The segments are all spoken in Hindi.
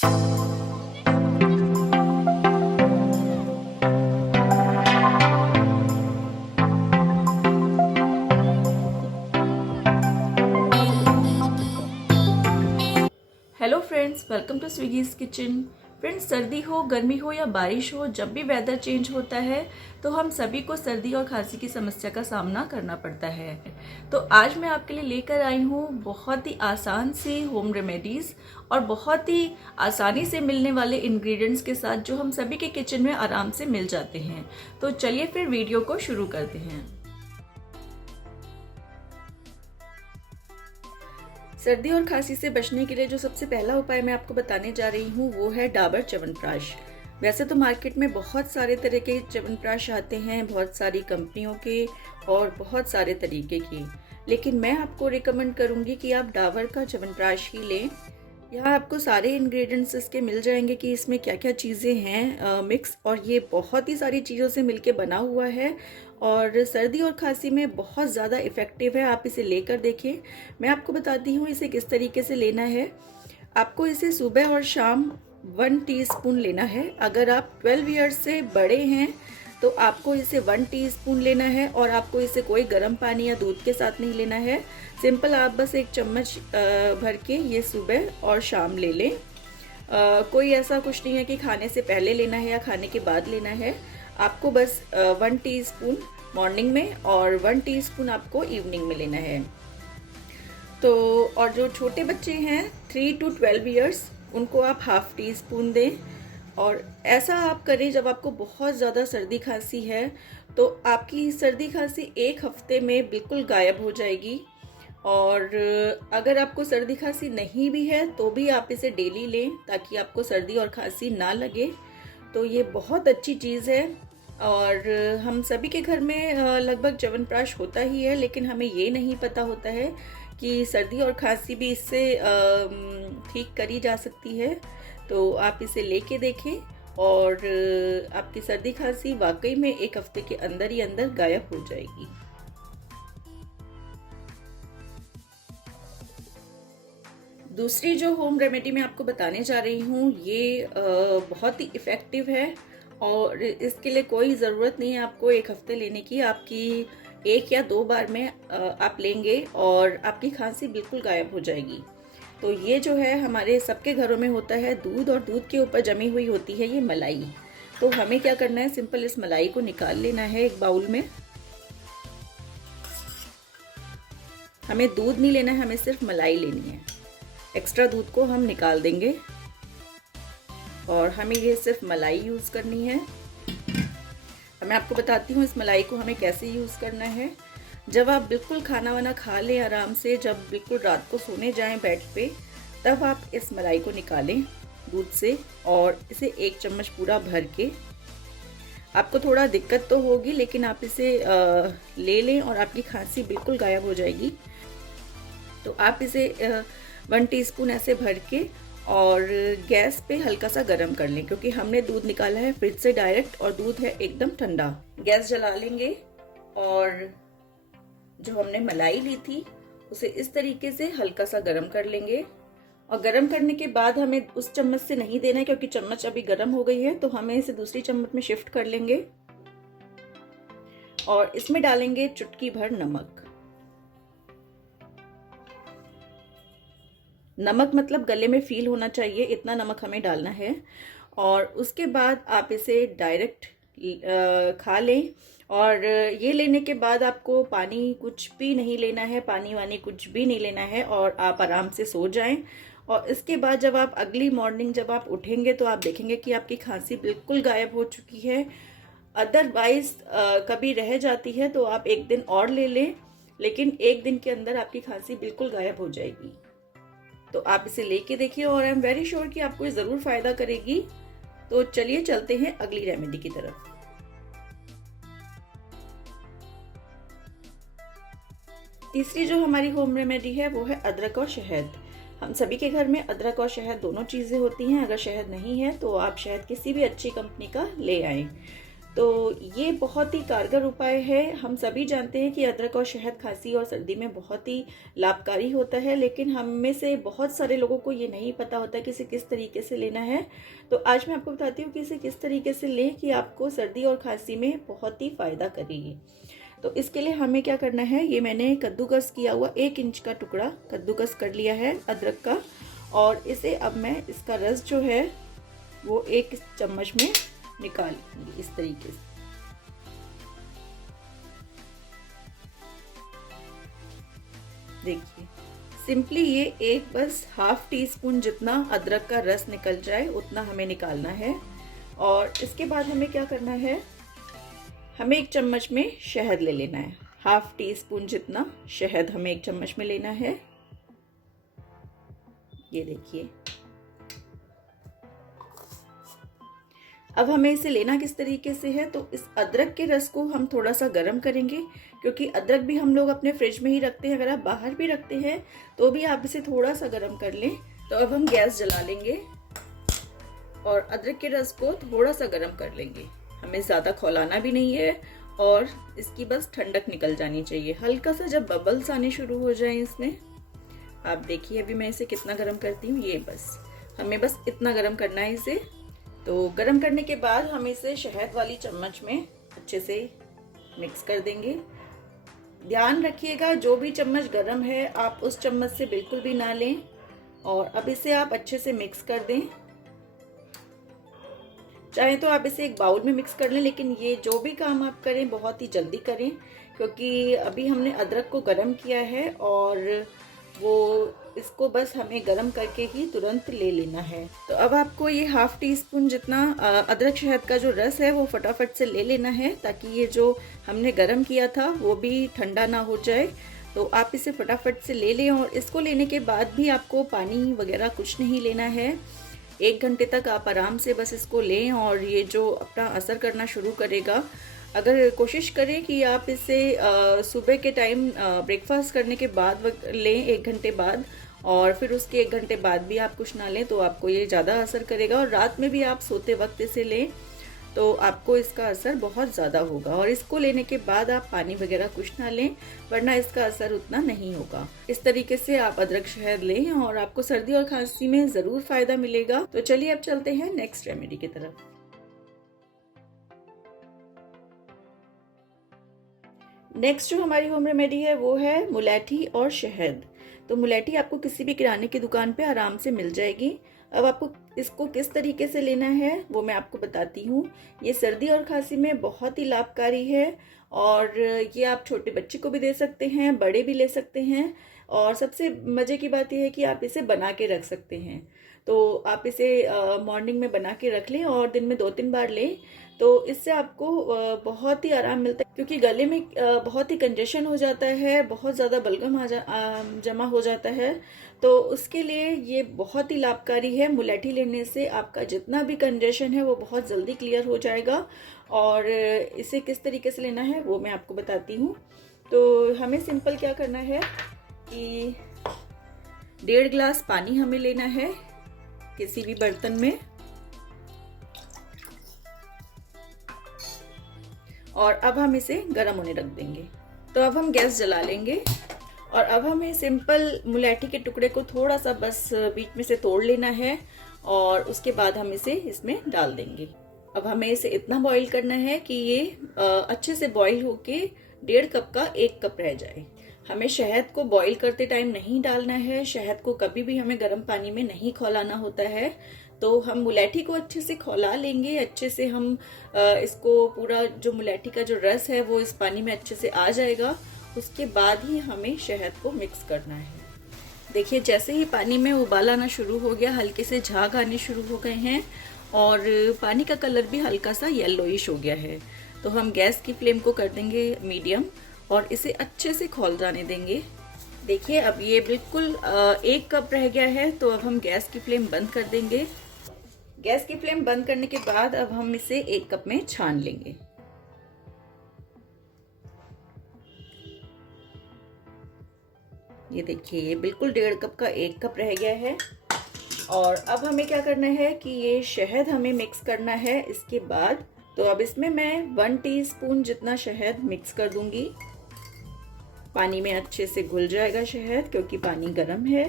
Hello friends, welcome to Swiggy's kitchen. Friends, सर्दी हो, गर्मी हो या बारिश हो, जब भी वेदर चेंज होता है तो हम सभी को सर्दी और खांसी की समस्या का सामना करना पड़ता है। तो आज मैं आपके लिए लेकर आई हूँ बहुत ही आसान सी होम रेमेडीज़ और बहुत ही आसानी से मिलने वाले इंग्रेडिएंट्स के साथ, जो हम सभी के किचन में आराम से मिल जाते हैं। तो चलिए फिर वीडियो को शुरू करते हैं। सर्दी और खांसी से बचने के लिए जो सबसे पहला उपाय मैं आपको बताने जा रही हूँ वो है डाबर च्यवनप्राश। वैसे तो मार्केट में बहुत सारे तरह के च्यवनप्राश आते हैं, बहुत सारी कंपनियों के और बहुत सारे तरीके के, लेकिन मैं आपको रिकमेंड करूँगी कि आप डाबर का च्यवनप्राश ही लें। यहाँ आपको सारे इंग्रेडिएंट्स इसके मिल जाएंगे कि इसमें क्या क्या चीज़ें हैं मिक्स, और ये बहुत ही सारी चीज़ों से मिलके बना हुआ है और सर्दी और खांसी में बहुत ज़्यादा इफ़ेक्टिव है। आप इसे लेकर देखें। मैं आपको बताती हूँ इसे किस तरीके से लेना है। आपको इसे सुबह और शाम 1 टीस्पून लेना है। अगर आप 12 ईयर्स से बड़े हैं तो आपको इसे 1 टीस्पून लेना है, और आपको इसे कोई गर्म पानी या दूध के साथ नहीं लेना है। सिंपल आप बस 1 चम्मच भर के ये सुबह और शाम ले लें। कोई ऐसा कुछ नहीं है कि खाने से पहले लेना है या खाने के बाद लेना है। आपको बस 1 टीस्पून मॉर्निंग में और 1 टीस्पून आपको इवनिंग में लेना है। तो और जो छोटे बच्चे हैं 3 to 12 ईयर्स, उनको आप हाफ टीस्पून दें। और ऐसा आप करें जब आपको बहुत ज़्यादा सर्दी खांसी है, तो आपकी सर्दी खांसी 1 हफ्ते में बिल्कुल गायब हो जाएगी। और अगर आपको सर्दी खांसी नहीं भी है तो भी आप इसे डेली लें ताकि आपको सर्दी और खांसी ना लगे। तो ये बहुत अच्छी चीज़ है और हम सभी के घर में लगभग च्यवनप्राश होता ही है, लेकिन हमें ये नहीं पता होता है कि सर्दी और खांसी भी इससे ठीक करी जा सकती है। तो आप इसे लेके देखें और आपकी सर्दी खांसी वाकई में 1 हफ्ते के अंदर ही अंदर गायब हो जाएगी। दूसरी जो होम रेमेडी मैं आपको बताने जा रही हूँ ये बहुत ही इफ़ेक्टिव है और इसके लिए कोई ज़रूरत नहीं है आपको 1 हफ्ते लेने की। आपकी 1 या 2 बार में आप लेंगे और आपकी खांसी बिल्कुल गायब हो जाएगी। तो ये जो है हमारे सबके घरों में होता है, दूध और दूध के ऊपर जमी हुई होती है ये मलाई। तो हमें क्या करना है, सिंपल इस मलाई को निकाल लेना है एक बाउल में। हमें दूध नहीं लेना है, हमें सिर्फ मलाई लेनी है। एक्स्ट्रा दूध को हम निकाल देंगे और हमें ये सिर्फ मलाई यूज़ करनी है। मैं आपको बताती हूँ इस मलाई को हमें कैसे यूज़ करना है। जब आप बिल्कुल खाना वाना खा लें आराम से, जब बिल्कुल रात को सोने जाएं बेड पे, तब आप इस मलाई को निकालें दूध से और इसे 1 चम्मच पूरा भर के, आपको थोड़ा दिक्कत तो होगी लेकिन आप इसे ले लें और आपकी खांसी बिल्कुल गायब हो जाएगी। तो आप इसे 1 टीस्पून ऐसे भर के और गैस पे हल्का सा गर्म कर लें, क्योंकि हमने दूध निकाला है फ्रिज से डायरेक्ट और दूध है एकदम ठंडा। गैस जला लेंगे और जो हमने मलाई ली थी उसे इस तरीके से हल्का सा गर्म कर लेंगे। और गर्म करने के बाद हमें उस चम्मच से नहीं देना है, क्योंकि चम्मच अभी गर्म हो गई है, तो हमें इसे दूसरी चम्मच में शिफ्ट कर लेंगे और इसमें डालेंगे चुटकी भर नमक। नमक मतलब गले में फील होना चाहिए, इतना नमक हमें डालना है। और उसके बाद आप इसे डायरेक्ट खा लें। और ये लेने के बाद आपको पानी कुछ भी नहीं लेना है, पानी वानी कुछ भी नहीं लेना है, और आप आराम से सो जाएं। और इसके बाद जब आप अगली मॉर्निंग जब आप उठेंगे तो आप देखेंगे कि आपकी खांसी बिल्कुल गायब हो चुकी है। अदरवाइज कभी रह जाती है तो आप 1 दिन और ले लें, लेकिन 1 दिन के अंदर आपकी खांसी बिल्कुल गायब हो जाएगी। तो आप इसे लेके देखिए और आई एम वेरी श्योर कि आपको ये ज़रूर फ़ायदा करेगी। तो चलिए चलते हैं अगली रेमेडी की तरफ। तीसरी जो हमारी होम रेमेडी है वो है अदरक और शहद। हम सभी के घर में अदरक और शहद दोनों चीज़ें होती हैं। अगर शहद नहीं है तो आप शहद किसी भी अच्छी कंपनी का ले आएं। तो ये बहुत ही कारगर उपाय है। हम सभी जानते हैं कि अदरक और शहद खांसी और सर्दी में बहुत ही लाभकारी होता है, लेकिन हम में से बहुत सारे लोगों को ये नहीं पता होता कि इसे किस तरीके से लेना है। तो आज मैं आपको बताती हूँ कि इसे किस तरीके से लें कि आपको सर्दी और खांसी में बहुत ही फ़ायदा करेगी। तो इसके लिए हमें क्या करना है, ये मैंने कद्दूकस किया हुआ 1 इंच का टुकड़ा कद्दूकस कर लिया है अदरक का, और इसे अब मैं इसका रस जो है वो 1 चम्मच में निकाल लूंगी इस तरीके से। देखिए सिंपली ये एक बस ½ टीस्पून जितना अदरक का रस निकल जाए उतना हमें निकालना है। और इसके बाद हमें क्या करना है, हमें 1 चम्मच में शहद ले लेना है। ½ टीस्पून जितना शहद हमें 1 चम्मच में लेना है। ये देखिए, अब हमें इसे लेना किस तरीके से है, तो इस अदरक के रस को हम थोड़ा सा गर्म करेंगे, क्योंकि अदरक भी हम लोग अपने फ्रिज में ही रखते हैं। अगर आप बाहर भी रखते हैं तो भी आप इसे थोड़ा सा गर्म कर लें। तो अब हम गैस जला लेंगे और अदरक के रस को थोड़ा सा गर्म कर लेंगे। हमें ज़्यादा खौलाना भी नहीं है और इसकी बस ठंडक निकल जानी चाहिए। हल्का सा जब बबल्स आने शुरू हो जाए इसमें, आप देखिए अभी मैं इसे कितना गर्म करती हूँ। ये बस हमें बस इतना गर्म करना है इसे। तो गर्म करने के बाद हम इसे शहद वाली चम्मच में अच्छे से मिक्स कर देंगे। ध्यान रखिएगा जो भी चम्मच गर्म है आप उस चम्मच से बिल्कुल भी ना लें। और अब इसे आप अच्छे से मिक्स कर दें। चाहे तो आप इसे एक बाउल में मिक्स कर लें, लेकिन ये जो भी काम आप करें बहुत ही जल्दी करें, क्योंकि अभी हमने अदरक को गर्म किया है और वो इसको बस हमें गरम करके ही तुरंत ले लेना है। तो अब आपको ये ½ टीस्पून जितना अदरक शहद का जो रस है वो फटाफट से ले लेना है, ताकि ये जो हमने गरम किया था वो भी ठंडा ना हो जाए। तो आप इसे फटाफट से ले लें। और इसको लेने के बाद भी आपको पानी वगैरह कुछ नहीं लेना है। 1 घंटे तक आप आराम से बस इसको लें और ये जो अपना असर करना शुरू करेगा। अगर कोशिश करें कि आप इसे सुबह के टाइम ब्रेकफास्ट करने के बाद लें 1 घंटे बाद, और फिर उसके 1 घंटे बाद भी आप कुछ ना लें तो आपको ये ज़्यादा असर करेगा। और रात में भी आप सोते वक्त इसे लें तो आपको इसका असर बहुत ज़्यादा होगा। और इसको लेने के बाद आप पानी वगैरह कुछ ना लें, वरना इसका असर उतना नहीं होगा। इस तरीके से आप अदरक शहद लें और आपको सर्दी और खांसी में ज़रूर फ़ायदा मिलेगा। तो चलिए अब चलते हैं नेक्स्ट रेमेडी की तरफ। नेक्स्ट जो हमारी होम रेमेडी है वो है मुलेठी और शहद। तो मुलेठी आपको किसी भी किराने की दुकान पे आराम से मिल जाएगी। अब आपको इसको किस तरीके से लेना है वो मैं आपको बताती हूँ। ये सर्दी और खांसी में बहुत ही लाभकारी है और ये आप छोटे बच्चे को भी दे सकते हैं, बड़े भी ले सकते हैं। और सबसे मज़े की बात यह है कि आप इसे बना के रख सकते हैं। तो आप इसे मॉर्निंग में बना के रख लें और दिन में 2-3 बार लें, तो इससे आपको बहुत ही आराम मिलता है। क्योंकि गले में बहुत ही कंजेशन हो जाता है, बहुत ज़्यादा बलगम जमा हो जाता है, तो उसके लिए ये बहुत ही लाभकारी है। मुलेठी लेने से आपका जितना भी कंजेशन है वो बहुत जल्दी क्लियर हो जाएगा। और इसे किस तरीके से लेना है वो मैं आपको बताती हूँ। तो हमें सिंपल क्या करना है कि 1.5 गिलास पानी हमें लेना है किसी भी बर्तन में, और अब हम इसे गर्म होने रख देंगे। तो अब हम गैस जला लेंगे और अब हमें सिंपल मुलेठी के टुकड़े को थोड़ा सा बस बीच में से तोड़ लेना है और उसके बाद हम इसे इसमें डाल देंगे। अब हमें इसे इतना बॉईल करना है कि ये अच्छे से बॉईल होके 1.5 कप का 1 कप रह जाए। हमें शहद को बॉईल करते टाइम नहीं डालना है। शहद को कभी भी हमें गर्म पानी में नहीं खौलाना होता है। तो हम मुलेठी को अच्छे से खौला लेंगे। अच्छे से हम इसको पूरा जो मुलेठी का जो रस है वो इस पानी में अच्छे से आ जाएगा। उसके बाद ही हमें शहद को मिक्स करना है। देखिए जैसे ही पानी में उबाल आना शुरू हो गया, हल्के से झाग आने शुरू हो गए हैं और पानी का कलर भी हल्का सा येलोइश हो गया है। तो हम गैस की फ्लेम को कर देंगे मीडियम और इसे अच्छे से खौल जाने देंगे। देखिए अब ये बिल्कुल 1 कप रह गया है। तो अब हम गैस की फ्लेम बंद कर देंगे। गैस की फ्लेम बंद करने के बाद अब हम इसे 1 कप में छान लेंगे। ये देखिए ये बिल्कुल 1.5 कप का 1 कप रह गया है। और अब हमें क्या करना है कि ये शहद हमें मिक्स करना है इसके बाद तो अब इसमें मैं 1 टीस्पून जितना शहद मिक्स कर दूंगी। पानी में अच्छे से घुल जाएगा शहद, क्योंकि पानी गर्म है।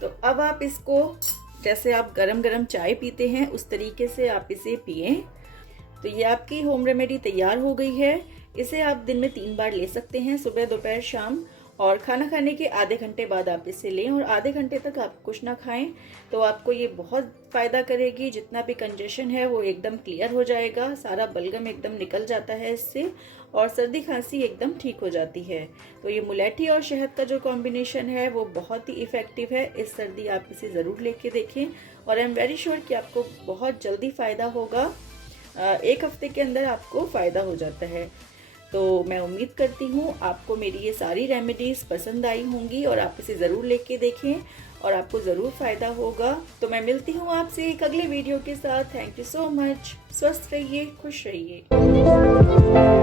तो अब आप इसको जैसे आप गरम गरम चाय पीते हैं उस तरीके से आप इसे पिएं। तो ये आपकी होम रेमेडी तैयार हो गई है। इसे आप दिन में 3 बार ले सकते हैं, सुबह, दोपहर, शाम, और खाना खाने के आधे घंटे बाद आप इसे लें और आधे घंटे तक आप कुछ ना खाएं तो आपको ये बहुत फ़ायदा करेगी। जितना भी कंजेशन है वो एकदम क्लियर हो जाएगा, सारा बलगम एकदम निकल जाता है इससे, और सर्दी खांसी एकदम ठीक हो जाती है। तो ये मुलेठी और शहद का जो कॉम्बिनेशन है वो बहुत ही इफ़ेक्टिव है। इस सर्दी आप इसे ज़रूर लेके देखें और आई एम वेरी श्योर कि आपको बहुत जल्दी फ़ायदा होगा। 1 हफ्ते के अंदर आपको फ़ायदा हो जाता है। तो मैं उम्मीद करती हूँ आपको मेरी ये सारी रेमेडीज़ पसंद आई होंगी और आप इसे ज़रूर लेके देखें और आपको ज़रूर फ़ायदा होगा। तो मैं मिलती हूँ आपसे एक अगले वीडियो के साथ। Thank you so much. स्वस्थ रहिए, खुश रहिए।